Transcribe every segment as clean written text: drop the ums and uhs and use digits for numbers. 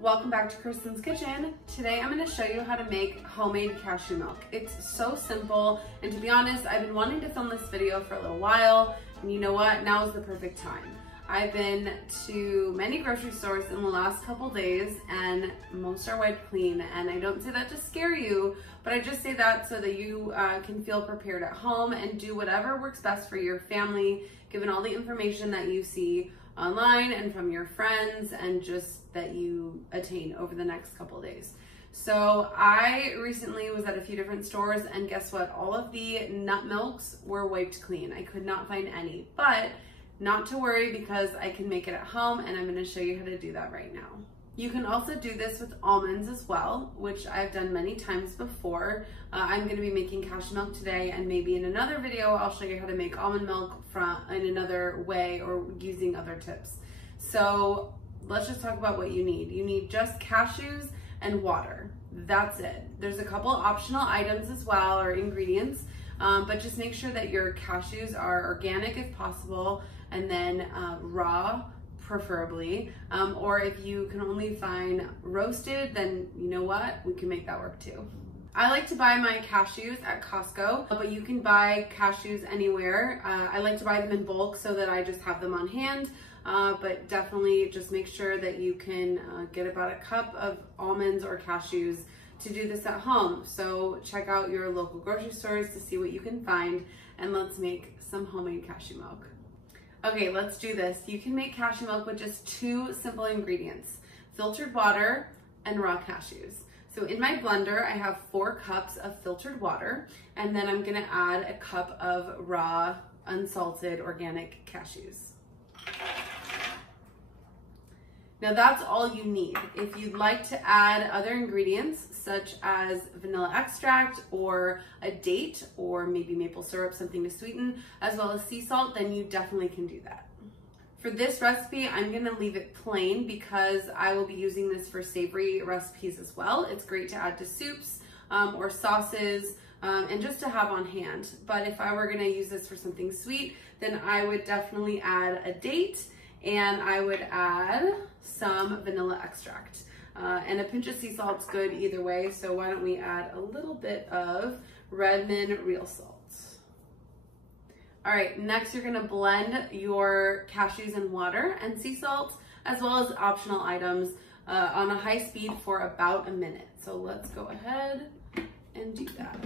Welcome back to Krysten's Kitchen. Today I'm going to show you how to make homemade cashew milk. It's so simple, and to be honest, I've been wanting to film this video for a little while, and you know what? Now is the perfect time. I've been to many grocery stores in the last couple days, and most are wiped clean, and I don't say that to scare you, but I just say that so that you can feel prepared at home and do whatever works best for your family, given all the information that you see online and from your friends and just that you attain over the next couple days. So I recently was at a few different stores, and guess what? All of the nut milks were wiped clean. I could not find any, but not to worry because I can make it at home, and I'm going to show you how to do that right now. You can also do this with almonds as well, which I've done many times before. I'm going to be making cashew milk today, and maybe in another video I'll show you how to make almond milk in another way or using other tips. So let's just talk about what you need. You need just cashews and water. That's it. There's a couple optional items as well, or ingredients, but just make sure that your cashews are organic if possible, and then raw preferably, or if you can only find roasted, then you know what, we can make that work too. I like to buy my cashews at Costco, but you can buy cashews anywhere. I like to buy them in bulk so that I just have them on hand, but definitely just make sure that you can get about a cup of almonds or cashews to do this at home. So check out your local grocery stores to see what you can find, and let's make some homemade cashew milk. Okay, let's do this. You can make cashew milk with just two simple ingredients: filtered water and raw cashews. So in my blender, I have 4 cups of filtered water, and then I'm gonna add a cup of raw, unsalted, organic cashews. Now that's all you need. If you'd like to add other ingredients such as vanilla extract or a date or maybe maple syrup, something to sweeten, as well as sea salt, then you definitely can do that. For this recipe, I'm gonna leave it plain because I will be using this for savory recipes as well. It's great to add to soups or sauces and just to have on hand. But if I were gonna use this for something sweet, then I would definitely add a date, and I would add some vanilla extract. And a pinch of sea salt's good either way, so why don't we add a little bit of Redmond real salt. All right, next you're gonna blend your cashews and water and sea salt, as well as optional items on a high speed for about a minute. So let's go ahead and do that.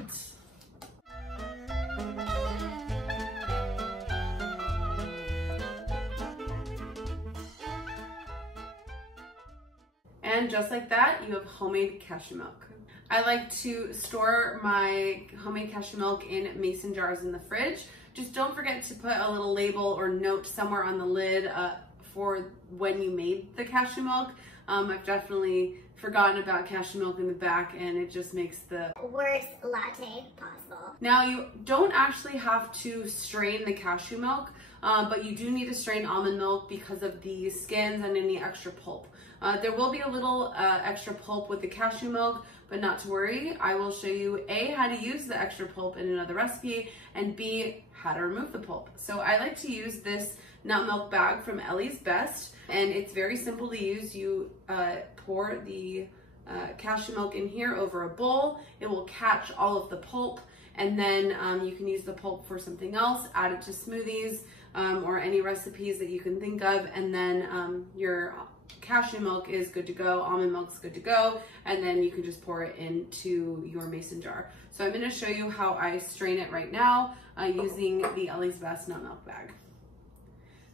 And just like that, you have homemade cashew milk. I like to store my homemade cashew milk in mason jars in the fridge. Just don't forget to put a little label or note somewhere on the lid for when you made the cashew milk. I've definitely forgotten about cashew milk in the back, and it just makes the worst latte possible. Now, you don't actually have to strain the cashew milk, but you do need to strain almond milk because of the skins and any extra pulp. There will be a little extra pulp with the cashew milk, but not to worry. I will show you A, how to use the extra pulp in another recipe, and B, how to remove the pulp. So I like to use this nut milk bag from Ellie's Best, and it's very simple to use. You pour the cashew milk in here over a bowl. It will catch all of the pulp, and then you can use the pulp for something else, add it to smoothies or any recipes that you can think of, and then your cashew milk is good to go, almond milk is good to go, and then you can just pour it into your mason jar. So I'm going to show you how I strain it right now using the Ellie's Best nut milk bag.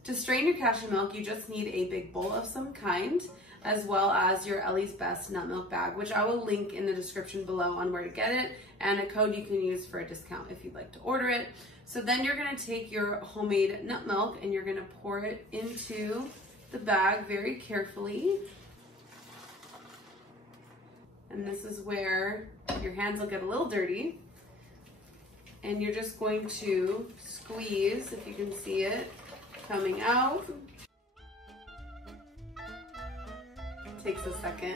To strain your cashew milk, you just need a big bowl of some kind, as well as your Ellie's Best nut milk bag, which I will link in the description below on where to get it, and a code you can use for a discount if you'd like to order it. So then you're going to take your homemade nut milk and you're going to pour it into the bag very carefully. And this is where your hands will get a little dirty. And you're just going to squeeze, if you can see it coming out. It takes a second.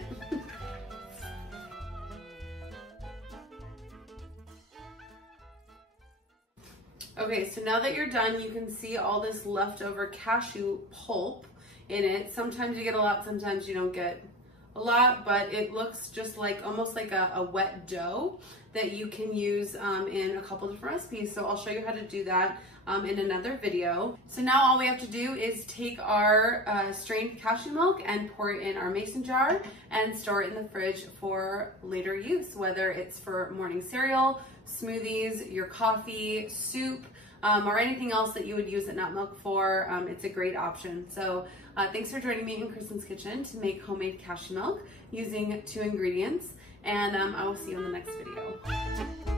Okay, so now that you're done, you can see all this leftover cashew pulp in it. Sometimes you get a lot, sometimes you don't get a lot, but it looks just like almost like a wet dough that you can use in a couple different recipes. So I'll show you how to do that in another video. So now all we have to do is take our strained cashew milk and pour it in our mason jar and store it in the fridge for later use, whether it's for morning cereal, smoothies, your coffee, soup, or anything else that you would use that nut milk for. It's a great option. So thanks for joining me in Krysten's kitchen to make homemade cashew milk using 2 ingredients, and I will see you in the next video.